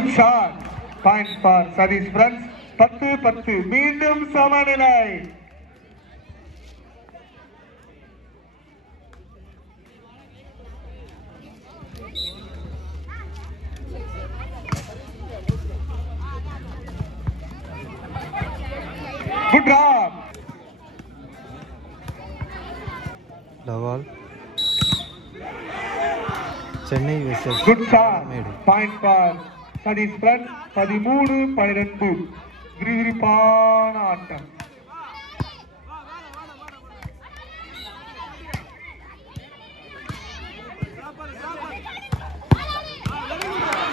Good shot. Point for Satish friends. 10-10 மீண்டும் சமநிலை. Good drop. Lawal. Chennai versus. Good shot. Point for Sadish front. 13-12. விறுவிறுப்பான ஆட்டம்.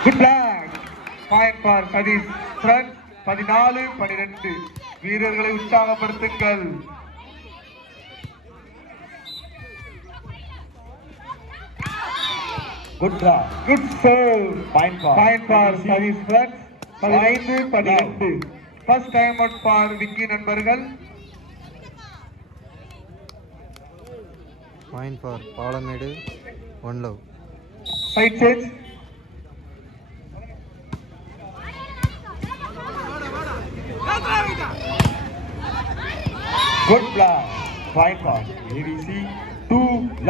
Good black. Point for Sadish front. 14-12. வீரர்களை உற்சாகப்படுத்துங்கள். Good draw. Good save. Point for Sadish front. 15-12. First time out for Vicky நண்பர்கள். Point for Palamedu. 1 love. Side change. Good blast. Point for ABC. 2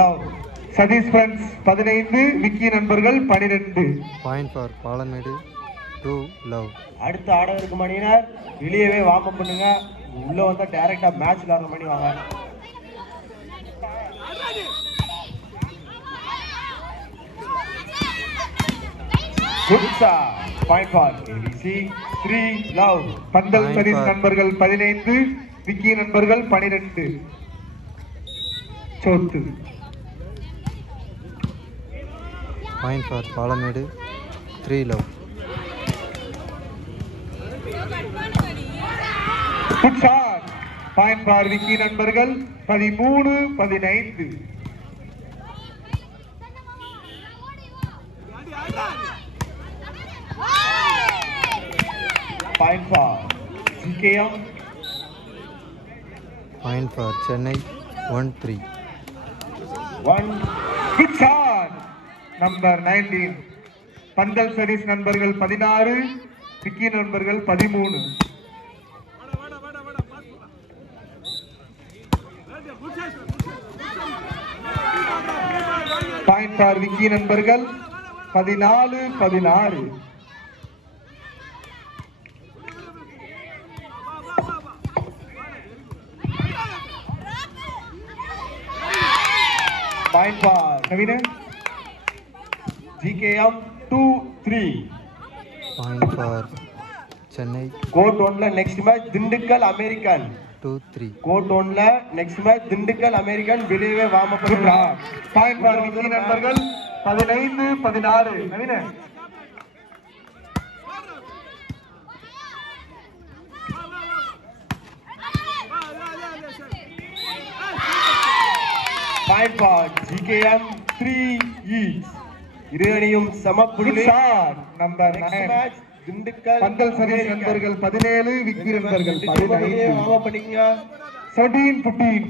love. Sadish friends 15, Vicky நண்பர்கள் 12. Point for Palamedu. 2 love. அடுத்த ஆடவருக்கு மணியினர் வெளியவே warm up பண்ணுங்க. உள்ள வந்தா டைரக்டா match விளையாடுற மணி வாங்க. Good shot. Point for ABC. 3 love. பந்தல் சதீஷ் நண்பர்கள் 15, விக்கி நண்பர்கள் 12. சோத்து. Point for Palamedu. 3 love. Good shot. Point for Vicky நண்பர்கள் 13-15. Point for GKM. Point for Chennai. 1-3. 1. Good shot. Number 19. பந்தல் சதீஷ் நண்பர்கள் 16, விக்கி நண்பர்கள் 13. Point for விக்கி நண்பர்கள் 14-16. Point for Kavina. GKM 2-3. Point for Chennai. Court 1ல next match Dindigul American. 2-3. Court 1ல next match Dindigul American வெளியவே warm up பண்ணுங்க. Point for Vicky நண்பர்கள் 15-16. கவினா. Point for GKM 3 each. இருவரையும் சமப்புள்ளி. Number next match Dindigul பந்தல் சதீஷ் நண்பர்கள் 17, விக்கி நண்பர்கள் 15. வார்ம் அப் பண்ணிக்கங்க. 17-15.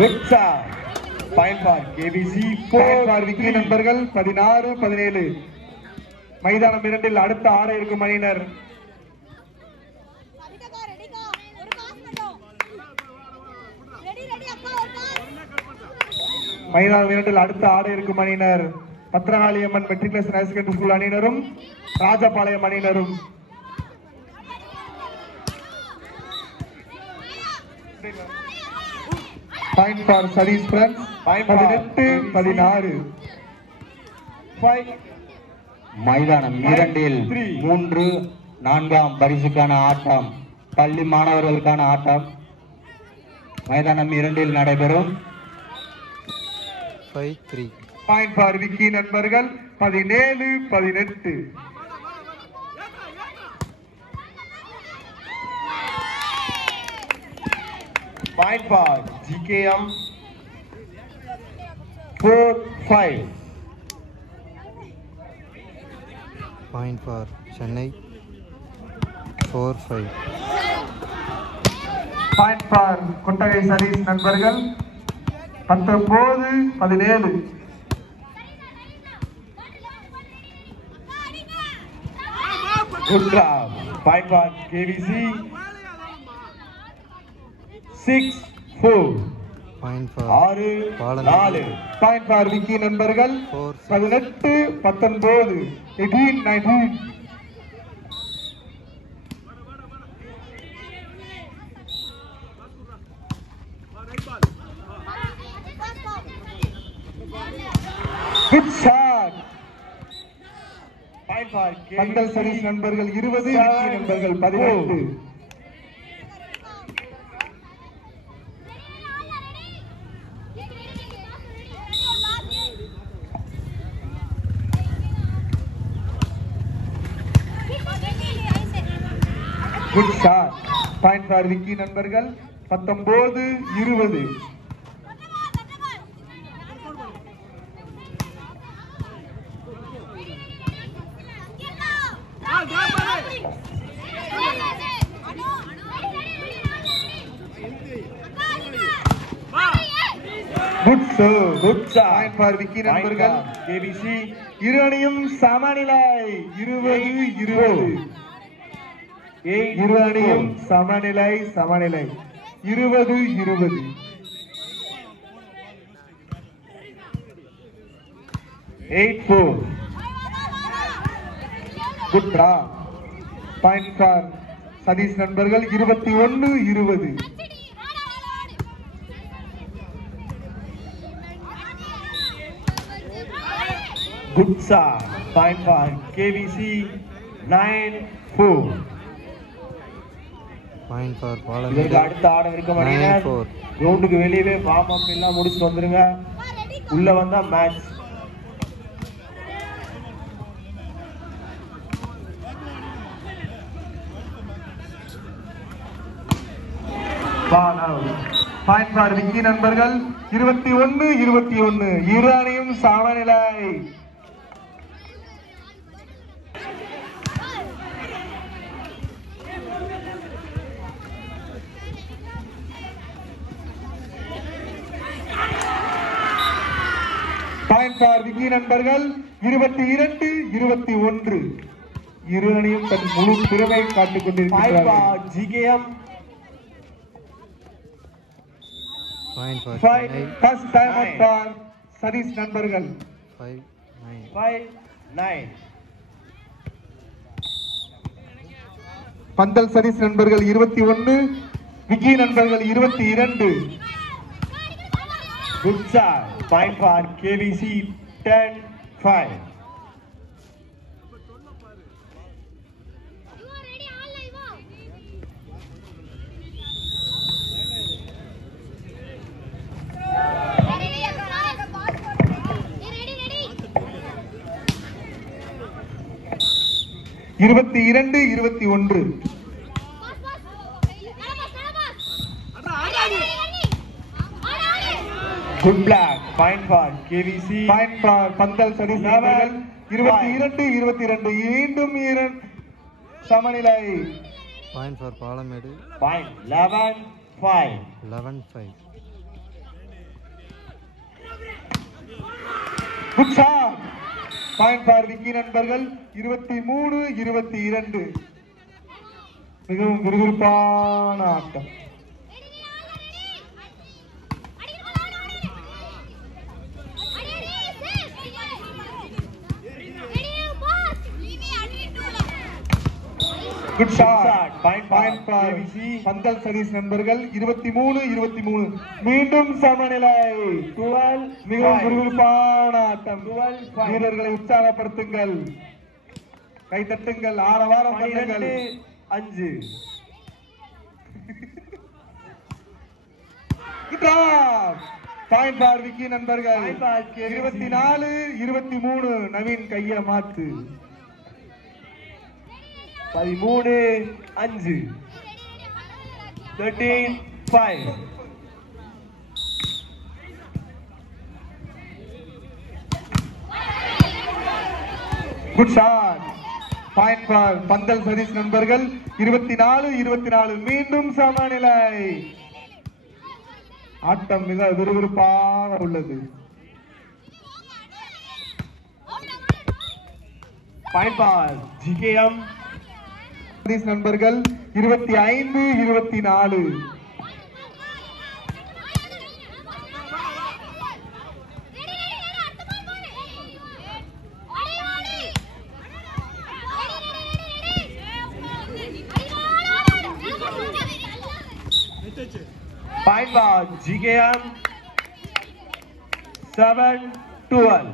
Good shot. Point for KBC 4 Vicky நண்பர்கள் 16-17. மைதானம் 2ல் அடுத்த ஆட இருக்கும் அணியினர் மைதானம் 2ல் அடுத்த ஆட இருக்கும் அணியினர் Bhadrakaliamman matriculation higher secondary school அணியினரும் ராஜபாளையம் அணியினரும். Point for Sadish friends. 18-16. 5. மைதானம் 2ல் 3, 4ஆம் பரிசுக்கான ஆட்டம், பள்ளி மாணவர்களுக்கான ஆட்டம் மைதானம் 2ல் நடைபெறும். 5-3. Point for விக்கி நண்பர்கள் 17-18. Point for GKM 4-5. Point for Chennai 4-5. Point for கொட்டகை சதீஷ் நண்பர்கள் 19-17. Good drop. Point for KVC 6-4. Point for 6-4. Point for Vicky நண்பர்கள் 18-19. 18-19. Good shot. பாயிண்ட் ஃபார் பந்தல் சதீஷ் நண்பர்கள் 20, விக்கி நண்பர்கள் 18. Good shot. Point for Vicky நண்பர்கள் 19-20. Good serve. Good shot. Point for Vicky நண்பர்கள் KVC இரு அணியும் சமநிலை 20-20. இரு அணியும் சமநிலை 20-20. Good drop. Point for Satish நண்பர்கள் 21-20. Good shot. Point for KVC 9-4. Point for இதற்கு பாலமேடு அடுத்த ஆட இருக்கும் அணியினர் 9-4. கிரவுண்டுக்கு வெளியவே வார்ம் அப் எல்லாம் முடிச்சுட்டு வந்துருங்க. உள்ள வந்தா மேட்ச். பாயிண்ட் ஃபார் விக்கி நண்பர்கள் 21-21. இரு அணியும் சமநிலை. பாயிண்ட் ஃபார் விக்கி நண்பர்கள் 22-21. இரு அணியும் தன் முழு திறமை காட்டிக் பாயிண்ட் கொண்டிருக்கிறார்கள். For GKM Point for Fight. Chennai First time out for Satish நண்பர்கள் 5-9. 5-9. பந்தல் சதீஷ் நண்பர்கள் 21, விக்கி நண்பர்கள் 22. Good shot. Point for KVC 10-5. இருபத்தி 21. Good black. Point for KVC. Point for பந்தல் சதீஷ் நண்பர்கள் 22-22. மீண்டும் சமநிலை. Point for Palamedu Point 11-5. 11-5. Good shot. Point for Vicky நண்பர்கள் 23-22. மிகவும் விறுவிறுப்பான ஆட்டம். Good shot. பாயிண்ட் ஃபார் பந்தல் சதீஷ் நண்பர்கள் 23-23. மீண்டும் சமநிலை. 12. மிகவும் விறுவிறுப்பான ஆட்டம். 12-5. வீரர்களை உற்சாகப்படுத்துங்கள், கைத்தட்டுங்கள், ஆரவாரம் பண்ணுங்கள். 5. பாயிண்ட் ஃபார் விக்கி நண்பர்கள் Point for KVC. 24-23. நவீன் கைய மாத்து. 13-5. 13-5. Good shot. பாயிண்ட் ஃபார் பந்தல் சதீஷ் நண்பர்கள் 24-24 மீண்டும் சமநிலை. ஆட்டம் மிக விறுவிறுப்பாக உள்ளது. பாயிண்ட் ஃபார் ஜிகேஎம் சதீஷ் நண்பர்கள் 25-24. Point for GKM 7-12.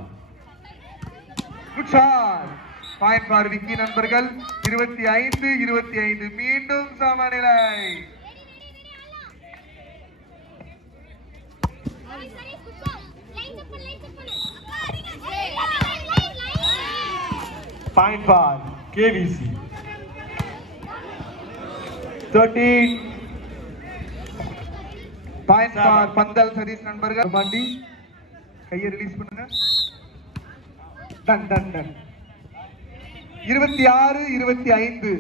Good shot. Point for Vicky நண்பர்கள் 25-25 மீண்டும் சமநிலை. Point for KVC 13. Point for பந்தல் சதீஷ் நண்பர்கள். பாண்டி கையை ரிலீஸ் பண்ணுங்க. Done done done. 26-25.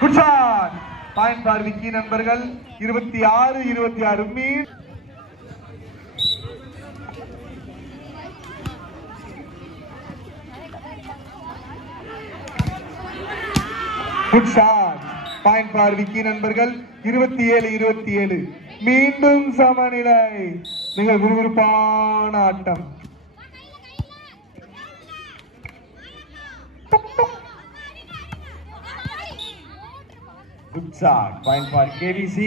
Good shot. Point for Vicky நண்பர்கள் 26-26 மீன். Good shot. Point for Vicky நண்பர்கள் 27-27 மீண்டும் சமநிலை. மிக விறுவிறுப்பான ஆட்டம். Good shot. Point for KBC.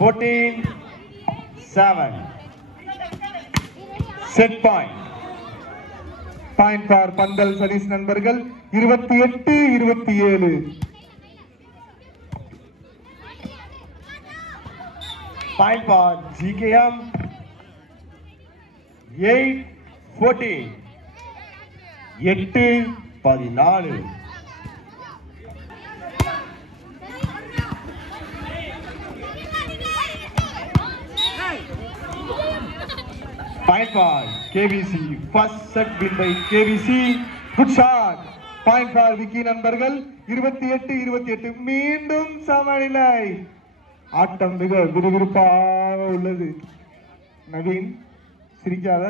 14-7. Set point. Point for பந்தல் சதீஷ் நண்பர்கள் 28-27. Point for GKM. 8-14. 8-14. Point for KBC. First set win by KBC. Good shot. Point for Vicky நண்பர்கள் 28-28 மீண்டும் சமநிலை. ஆட்டம் மிக விறுவிறுப்பாக உள்ளது. நவீன் சிரிக்காத.